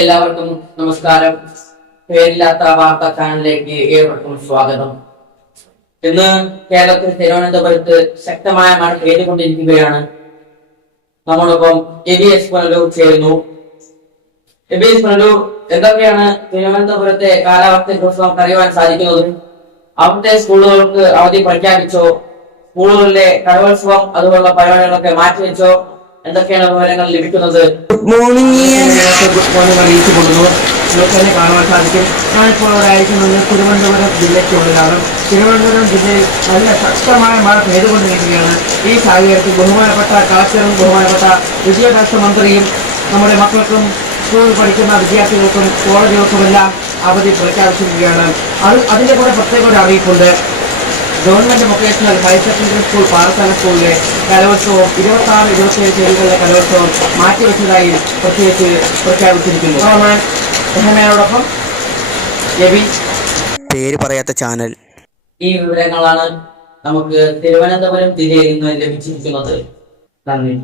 എല്ലാവർക്കും നമസ്കാരം. പേരില്ലാത്ത വാർത്താ ചാനലിലേക്ക് ഏവർക്കും സ്വാഗതം. ഇന്ന് കേരളത്തിൽ തിരുവനന്തപുരത്ത് ശക്തമായ മഴ പെയ്തുകൊണ്ടിരിക്കുകയാണ്. നമ്മോടൊപ്പം എബിഎസ് പുനലൂർ ചേരുന്നു. എബിഎസ് പുനലൂർ, എന്തൊക്കെയാണ് തിരുവനന്തപുരത്തെ കാലാവസ്ഥയെ കുറിച്ച് നമുക്ക് അറിയുവാൻ സാധിക്കുന്നത്? അവിടുത്തെ സ്കൂളുകൾക്ക് അവധി പ്രഖ്യാപിച്ചോ? സ്കൂളുകളിലെ കലോത്സവം അതുപോലുള്ള പരിപാടികളൊക്കെ മാറ്റിവെച്ചോ? എന്തൊക്കെയാണ് വിവരങ്ങൾ ലഭിക്കുന്നത്? ഗുഡ് മോർണിംഗ് അറിയിച്ചുകൊള്ളുന്നു. നിങ്ങൾക്ക് തന്നെ കാണുവാൻ സാധിക്കും. ഞാനിപ്പോൾ ഒരാഴ്ച തിരുവനന്തപുരം ജില്ലയ്ക്കുള്ളിലാണ്. തിരുവനന്തപുരം ജില്ലയിൽ നല്ല ശക്തമായ മഴ പെയ്തുകൊണ്ടിരിക്കുകയാണ്. ഈ സാഹചര്യത്തിൽ ബഹുമാനപ്പെട്ട കളക്ടറും ബഹുമാനപ്പെട്ട വിദ്യാഭ്യാസ മന്ത്രിയും നമ്മുടെ മക്കൾക്കും സ്കൂളിൽ പഠിക്കുന്ന വിദ്യാർത്ഥികൾക്കും കോളേജുകൾക്കുമെല്ലാം അവധി പ്രഖ്യാപിച്ചിരിക്കുകയാണ്. അതിൻ്റെ കൂടെ പ്രത്യേക ഒരു അറിയിപ്പുണ്ട്. Government vocational higher secondary school Parassala സ്കൂളിലെ കലോത്സവം 26-27 തീയതികളിലെ കലോത്സവം മാറ്റിവെച്ചതായി പ്രത്യേകിച്ച് പ്രഖ്യാപിച്ചിരിക്കുന്നു. റഹ്മാനോടൊപ്പം എബി, പേര് പറയാത്ത ചാനൽ. ഈ വിവരങ്ങളാണ് നമുക്ക് തിരുവനന്തപുരം ജില്ലയിൽ നിന്ന് ലഭിച്ചിരിക്കുന്നത്. നന്ദി.